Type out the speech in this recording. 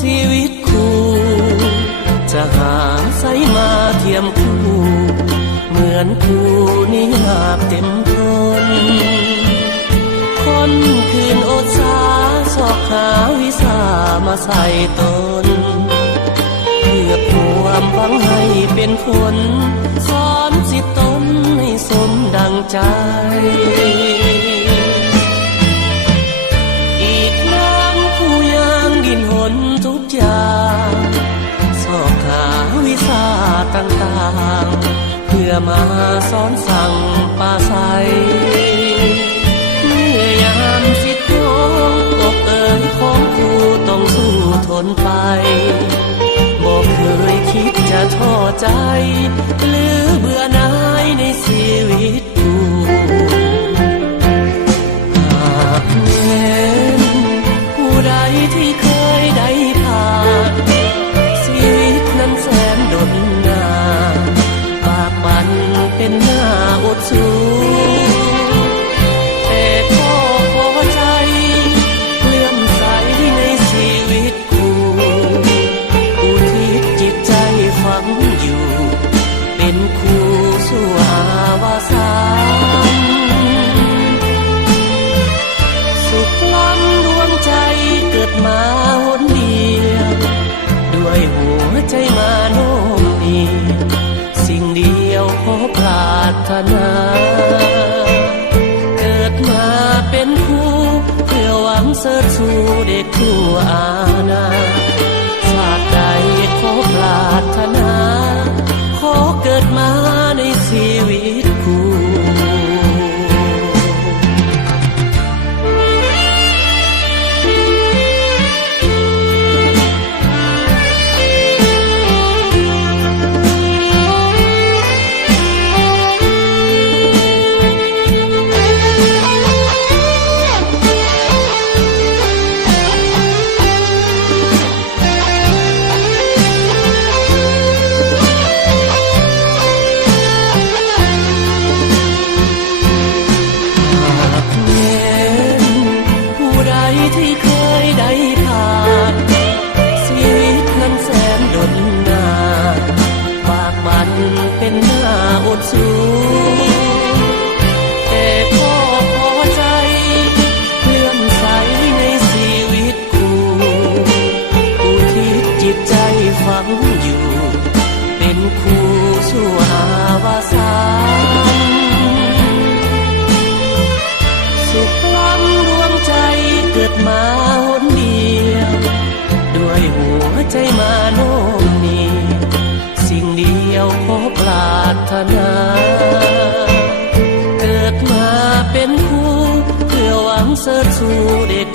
ชีวิตคู่จะหาใสมาเทียมคู่เหมือนคู่นิยาบเต็มทนคนคืนอดสาสอกหาวิสามาใส่ตนเพื่อความหวังให้เป็นคนสอนสิตนให้สมดังใจ เพื่อมาสอนสั่งป่าใสเมื่อยามสิทธิ์องอกเอ่ยของคูต้องสู้ทนไปบอกเคยคิดจะท้อใจ เป็นหน้าอดสูแต่ก็พอใจเลื่อมใสในชีวิตกูอุทิศจิตใจฝังอยู่ เป็นครูสู่อาวาสานสุขล้ำดวงใจเกิดมาหนเดียว ด้วยหัวใจมา เสริฐสู่เด็กทั่วอาณาชาติใดขอปรารถนา ดมาหนเดียว ด้วยหัวใจมาโน้มเนียสิ่งเดียวขอปรารถนา เกิดมาเป็นผู้เพื่อหวังเสริฐสู่เด็ก